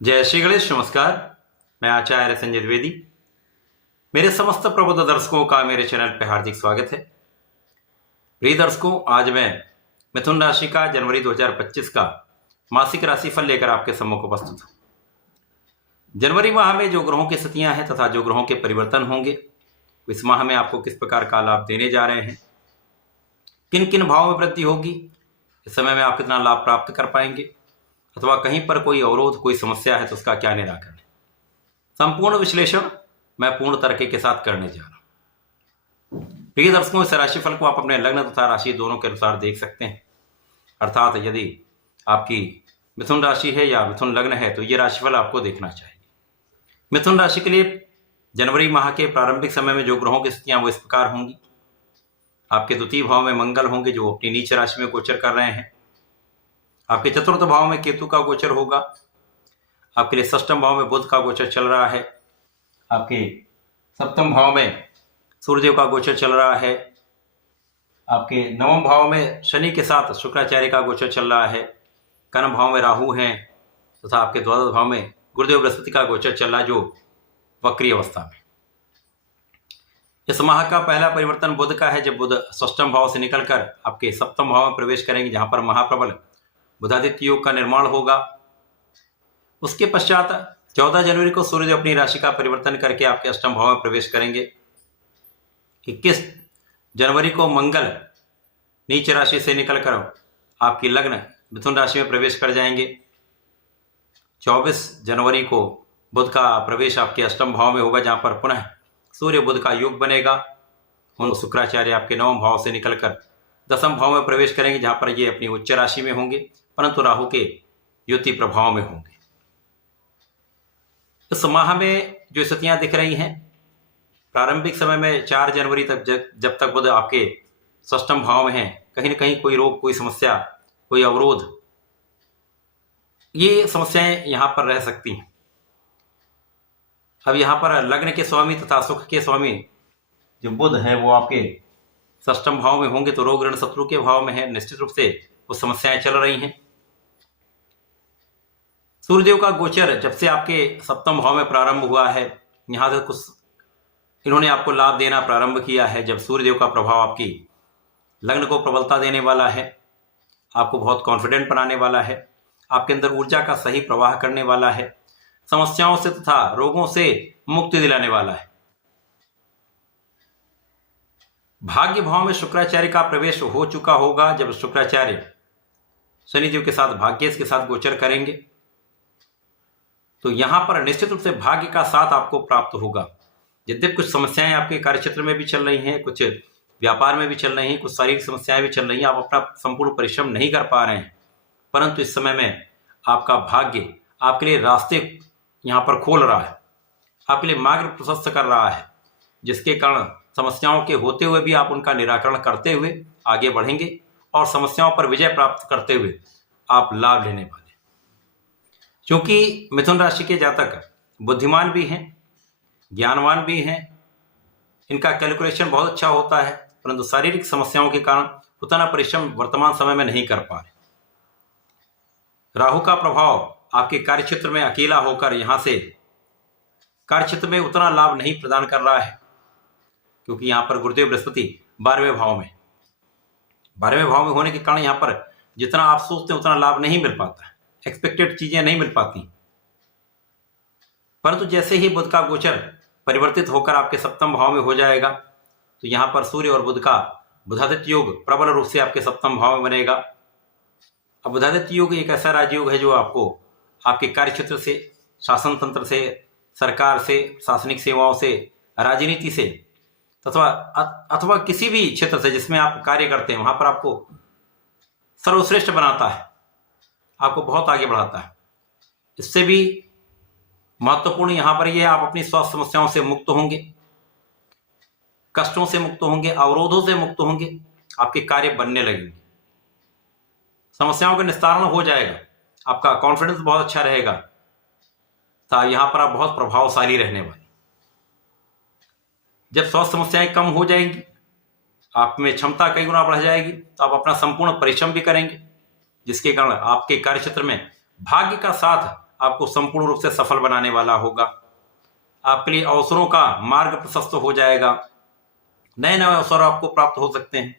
जय श्री गणेश। नमस्कार, मैं आचार्य संजय द्विवेदी। मेरे समस्त प्रबुद्ध दर्शकों का मेरे चैनल पर हार्दिक स्वागत है। प्रिय दर्शकों, आज मैं मिथुन राशि का जनवरी 2025 का मासिक राशिफल लेकर आपके सम्मुख उपस्थित हूँ। जनवरी माह में जो ग्रहों की स्थितियां हैं तथा जो ग्रहों के परिवर्तन होंगे, इस माह में आपको किस प्रकार का लाभ देने जा रहे हैं, किन किन भावों में वृद्धि होगी, इस समय में आप कितना लाभ प्राप्त कर पाएंगे, अथवा कहीं पर कोई अवरोध, कोई समस्या है तो उसका क्या निराकरण है, संपूर्ण विश्लेषण मैं पूर्ण तरीके के साथ करने जा रहा हूं। प्रिय दर्शकों, इस राशिफल को आप अपने लग्न तथा राशि दोनों के अनुसार देख सकते हैं। अर्थात यदि आपकी मिथुन राशि है या मिथुन लग्न है तो ये राशिफल आपको देखना चाहिए। मिथुन राशि के लिए जनवरी माह के प्रारंभिक समय में जो ग्रहों की स्थितियां वो इस प्रकार होंगी। आपके द्वितीय भाव में मंगल होंगे जो अपनी नीच राशि में गोचर कर रहे हैं। आपके चतुर्थ भाव में केतु का गोचर होगा। आपके लिए षष्ठम भाव में बुध का गोचर चल रहा है। आपके सप्तम भाव में सूर्यदेव का गोचर चल रहा है। आपके नवम भाव में शनि के साथ शुक्राचार्य का गोचर चल रहा है। कर्म भाव में राहु हैं तथा आपके द्वादश भाव में गुरुदेव बृहस्पति का गोचर चल रहा है जो वक्री अवस्था में। इस माह का पहला परिवर्तन बुध का है, जब बुध षष्ठम भाव से निकलकर आपके सप्तम भाव में प्रवेश करेंगे, जहां पर महाप्रबल बुधादित्य योग का निर्माण होगा। उसके पश्चात 14 जनवरी को सूर्यदेव अपनी राशि का परिवर्तन करके आपके अष्टम भाव में प्रवेश करेंगे। 21 जनवरी को मंगल नीच राशि से निकलकर आपकी लग्न मिथुन राशि में प्रवेश कर जाएंगे। 24 जनवरी को बुध का प्रवेश आपके अष्टम भाव में होगा, जहां पर पुनः सूर्य बुध का योग बनेगा। उन शुक्राचार्य आपके नवम भाव से निकलकर दसम भाव में प्रवेश करेंगे, जहां पर ये अपनी उच्च राशि में होंगे, परंतु राहु के युति प्रभाव में होंगे। इस माह में जो स्थितियां दिख रही हैं, प्रारंभिक समय में 4 जनवरी तक जब तक बुध आपके षष्ठम भाव में है, कहीं न कहीं कोई रोग, कोई समस्या, कोई अवरोध, ये समस्याएं यहां पर रह सकती हैं। अब यहां पर लग्न के स्वामी तथा सुख के स्वामी जो बुध है वो आपके षष्ठम भाव में होंगे, तो रोग ऋण शत्रु के भाव में है। निश्चित रूप से वो समस्याएं चल रही हैं। सूर्यदेव का गोचर जब से आपके सप्तम भाव में प्रारंभ हुआ है, यहां से कुछ इन्होंने आपको लाभ देना प्रारंभ किया है। जब सूर्यदेव का प्रभाव आपकी लग्न को प्रबलता देने वाला है, आपको बहुत कॉन्फिडेंट बनाने वाला है, आपके अंदर ऊर्जा का सही प्रवाह करने वाला है, समस्याओं से तथा रोगों से मुक्ति दिलाने वाला है। भाग्य भाव में शुक्राचार्य का प्रवेश हो चुका होगा। जब शुक्राचार्य शनिदेव के साथ भाग्येश के साथ गोचर करेंगे तो यहां पर निश्चित रूप से भाग्य का साथ आपको प्राप्त होगा। यद्यपि कुछ समस्याएं आपके कार्यक्षेत्र में भी चल रही हैं, कुछ व्यापार में भी चल रही हैं, कुछ शारीरिक समस्याएं भी चल रही हैं, आप अपना संपूर्ण परिश्रम नहीं कर पा रहे हैं, परंतु इस समय में आपका भाग्य आपके लिए रास्ते यहां पर खोल रहा है, आपके लिए मार्ग प्रशस्त कर रहा है, जिसके कारण समस्याओं के होते हुए भी आप उनका निराकरण करते हुए आगे बढ़ेंगे और समस्याओं पर विजय प्राप्त करते हुए आप लाभ लेने वाले। क्योंकि मिथुन राशि के जातक बुद्धिमान भी हैं, ज्ञानवान भी हैं, इनका कैलकुलेशन बहुत अच्छा होता है, परंतु शारीरिक समस्याओं के कारण उतना परिश्रम वर्तमान समय में नहीं कर पा रहे। राहु का प्रभाव आपके कार्यक्षेत्र में अकेला होकर यहां से कार्यक्षेत्र में उतना लाभ नहीं प्रदान कर रहा है, क्योंकि यहां पर गुरुदेव बृहस्पति 12वें भाव में होने के कारण यहां पर जितना आप सोचते हैं उतना लाभ नहीं मिल पाता, एक्सपेक्टेड चीजें नहीं मिल पाती। परंतु जैसे ही बुध का गोचर परिवर्तित होकर आपके सप्तम भाव में हो जाएगा, तो यहां पर सूर्य और बुध का बुधादित्य योग प्रबल रूप से आपके सप्तम भाव में बनेगा। अब बुधादित्य योग एक ऐसा राजयोग है जो आपको आपके कार्यक्षेत्र से, शासन तंत्र से, सरकार से, शासनिक सेवाओं से, राजनीति से अथवा किसी भी क्षेत्र से जिसमें आप कार्य करते हैं, वहां पर आपको सर्वश्रेष्ठ बनाता है, आपको बहुत आगे बढ़ाता है। इससे भी महत्वपूर्ण यहां पर यह, आप अपनी स्वास्थ्य समस्याओं से मुक्त होंगे, कष्टों से मुक्त होंगे, अवरोधों से मुक्त होंगे, आपके कार्य बनने लगेंगे, समस्याओं का निस्तारण हो जाएगा, आपका कॉन्फिडेंस बहुत अच्छा रहेगा, तो यहां पर आप बहुत प्रभावशाली रहने वाले। जब स्वास्थ्य समस्याएं कम हो जाएंगी, आप में क्षमता कई गुना बढ़ जाएगी, तो आप अपना संपूर्ण परिश्रम भी करेंगे, जिसके कारण आपके कार्यक्षेत्र में भाग्य का साथ आपको संपूर्ण रूप से सफल बनाने वाला होगा। आपके लिए अवसरों का मार्ग प्रशस्त हो जाएगा, नए नए अवसर आपको प्राप्त हो सकते हैं।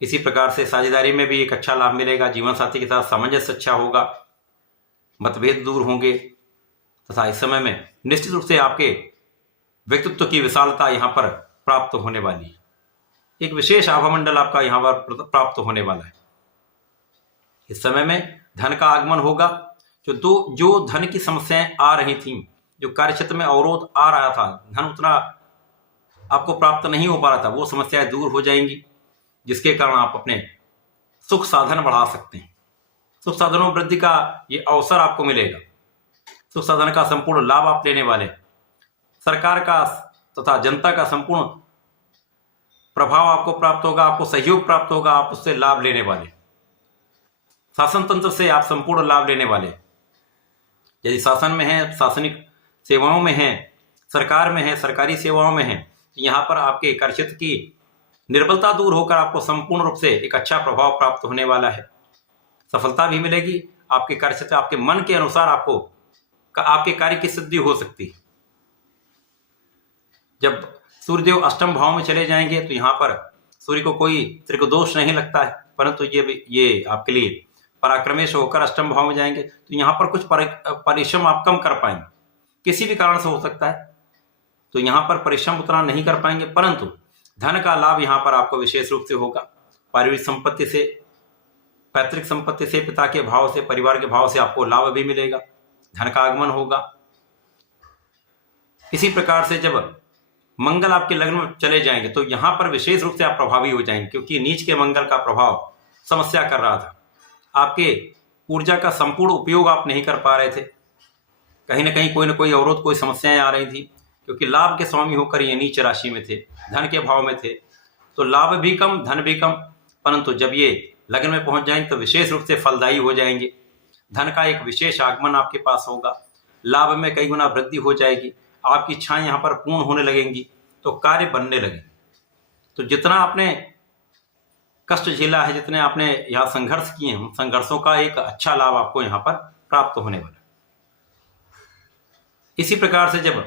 इसी प्रकार से साझेदारी में भी एक अच्छा लाभ मिलेगा। जीवन साथी के साथ सामंजस्य अच्छा होगा, मतभेद दूर होंगे तथा इस समय में निश्चित रूप से आपके व्यक्तित्व की विशालता यहाँ पर प्राप्त होने वाली है। एक विशेष आभामंडल आपका यहाँ पर प्राप्त होने वाला है। इस समय में धन का आगमन होगा। जो धन की समस्याएं आ रही थी, जो कार्यक्षेत्र में अवरोध आ रहा था, धन उतना आपको प्राप्त नहीं हो पा रहा था, वो समस्याएं दूर हो जाएंगी, जिसके कारण आप अपने सुख साधन बढ़ा सकते हैं। सुख साधनों में वृद्धि का ये अवसर आपको मिलेगा। सुख साधन का संपूर्ण लाभ आप लेने वाले। सरकार का तथा जनता का संपूर्ण प्रभाव आपको प्राप्त होगा, आपको सहयोग प्राप्त होगा, आप उससे लाभ लेने वाले। शासन तंत्र से आप संपूर्ण लाभ लेने वाले। यदि शासन में है, शासनिक सेवाओं में है, सरकार में है, सरकारी सेवाओं में है, तो यहाँ पर आपके कार्यक्षेत्र की निर्बलता दूर होकर आपको संपूर्ण रूप से एक अच्छा प्रभाव प्राप्त होने वाला है। सफलता भी मिलेगी। आपके कार्यक्षेत्र आपके मन के अनुसार आपके कार्य की सिद्धि हो सकती है। जब सूर्यदेव अष्टम भाव में चले जाएंगे तो यहाँ पर सूर्य को कोई त्रिकोदोष नहीं लगता है, परंतु ये आपके लिए पराक्रमेश होकर अष्टम भाव में जाएंगे तो यहाँ पर कुछ परिश्रम आप कम कर पाएंगे। किसी भी कारण से हो सकता है, तो यहाँ पर परिश्रम उतना नहीं कर पाएंगे, परंतु धन का लाभ यहाँ पर आपको विशेष रूप से होगा। पारिवारिक संपत्ति से, पैतृक संपत्ति से, पिता के भाव से, परिवार के भाव से आपको लाभ भी मिलेगा, धन का आगमन होगा। इसी प्रकार से जब मंगल आपके लग्न में चले जाएंगे तो यहां पर विशेष रूप से आप प्रभावी हो जाएंगे, क्योंकि नीच के मंगल का प्रभाव समस्या कर रहा था। आपके ऊर्जा का संपूर्ण उपयोग आप नहीं कर पा रहे थे। कहीं ना कहीं कोई ना कोई अवरोध, कोई समस्याएं आ रही थी, क्योंकि लाभ के स्वामी होकर ये नीच राशि में थे, धन के भाव में थे, तो लाभ भी कम, धन भी कम। परंतु जब ये लग्न में पहुंच जाएंगे तो विशेष रूप से फलदायी हो जाएंगे। धन का एक विशेष आगमन आपके पास होगा, लाभ में कई गुना वृद्धि हो जाएगी, आपकी इच्छाएं यहाँ पर पूर्ण होने लगेंगी, तो कार्य बनने लगेंगे। तो जितना आपने कष्ट झेला है, जितने आपने यहाँ संघर्ष किए हैं, संघर्षों का एक अच्छा लाभ आपको यहाँ पर प्राप्त होने वाला। इसी प्रकार से जब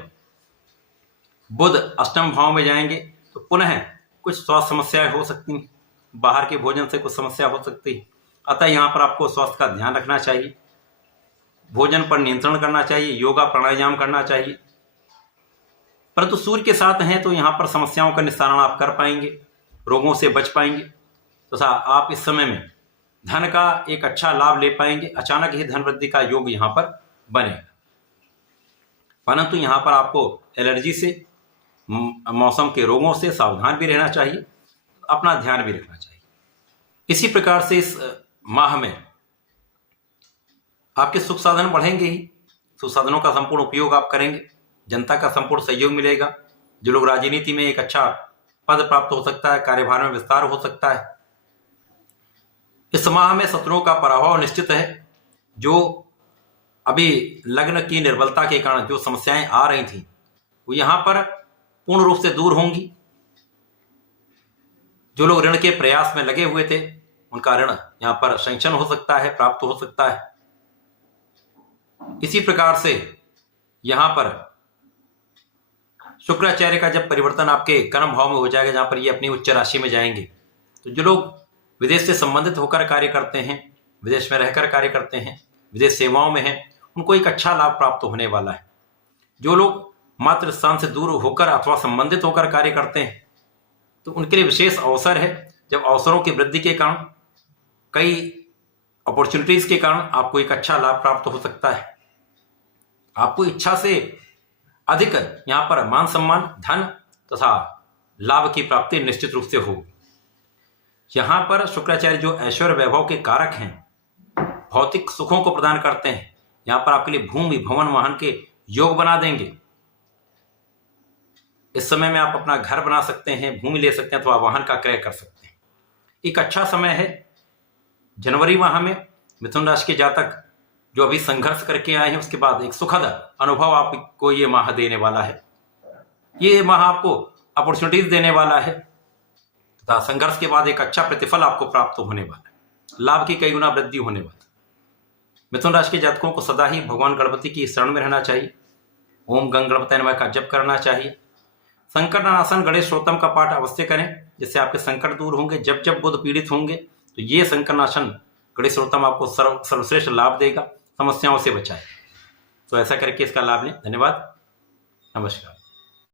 बुध अष्टम भाव में जाएंगे तो पुनः कुछ स्वास्थ्य समस्याएं हो सकती हैं, बाहर के भोजन से कुछ समस्या हो सकती है। अतः यहाँ पर आपको स्वास्थ्य का ध्यान रखना चाहिए, भोजन पर नियंत्रण करना चाहिए, योगा प्राणायाम करना चाहिए। परंतु सूर्य के साथ हैं तो यहाँ पर समस्याओं का निस्तारण आप कर पाएंगे, रोगों से बच पाएंगे, तो आप इस समय में धन का एक अच्छा लाभ ले पाएंगे। अचानक ही धन वृद्धि का योग यहाँ पर बनेगा। परंतु यहाँ पर आपको एलर्जी से, मौसम के रोगों से सावधान भी रहना चाहिए, अपना ध्यान भी रखना चाहिए। इसी प्रकार से इस माह में आपके सुख साधन बढ़ेंगे ही। सुख साधनों का संपूर्ण उपयोग आप करेंगे, जनता का संपूर्ण सहयोग मिलेगा। जो लोग राजनीति में, एक अच्छा पद प्राप्त हो सकता है, कार्यभार में विस्तार हो सकता है। इस माह में शत्रुओं का पराभव निश्चित है। जो अभी लग्न की निर्बलता के कारण जो समस्याएं आ रही थी वो यहाँ पर पूर्ण रूप से दूर होंगी। जो लोग ऋण के प्रयास में लगे हुए थे उनका ऋण यहाँ पर सैंक्शन हो सकता है, प्राप्त हो सकता है। इसी प्रकार से यहाँ पर शुक्राचार्य का जब परिवर्तन आपके कर्म भाव में हो जाएगा, जहां पर ये अपनी उच्च राशि में जाएंगे, तो जो लोग विदेश से संबंधित होकर कार्य करते हैं, विदेश में रहकर कार्य करते हैं, विदेश सेवाओं में हैं, उनको एक अच्छा लाभ प्राप्त होने वाला है। जो लोग मातृ स्थान से दूर होकर अथवा संबंधित होकर कार्य करते हैं तो उनके लिए विशेष अवसर है। जब अवसरों की वृद्धि के कारण, कई अपॉर्चुनिटीज के कारण आपको एक अच्छा लाभ प्राप्त हो सकता है। आपको इच्छा से अधिक यहाँ पर मान सम्मान, धन तथा लाभ की प्राप्ति निश्चित रूप से होगी। यहाँ पर शुक्राचार्य जो ऐश्वर्य वैभव के कारक हैं, भौतिक सुखों को प्रदान करते हैं, यहाँ पर आपके लिए भूमि, भवन, वाहन के योग बना देंगे। इस समय में आप अपना घर बना सकते हैं, भूमि ले सकते हैं अथवा वाहन का क्रय कर सकते हैं। एक अच्छा समय है। जनवरी माह में मिथुन राशि के जातक जो अभी संघर्ष करके आए हैं, उसके बाद एक सुखद अनुभव आपको ये माह देने वाला है। ये माह आपको अपॉर्चुनिटीज देने वाला है तथा संघर्ष के बाद एक अच्छा प्रतिफल आपको प्राप्त होने वाला है। लाभ की कई गुना वृद्धि होने वाली। मिथुन राशि के जातकों को सदा ही भगवान गणपति की शरण में रहना चाहिए। ओम गंग गणपति नमः का जप करना चाहिए। संकट नाशन गणेश स्तोत्रम का पाठ अवश्य करें, जिससे आपके संकट दूर होंगे। जब जब बुध पीड़ित होंगे तो ये संकट नाशन गणेश स्तोत्रम आपको सर्वश्रेष्ठ लाभ देगा, समस्याओं से बचाए। तो ऐसा करके इसका लाभ लें। धन्यवाद, नमस्कार।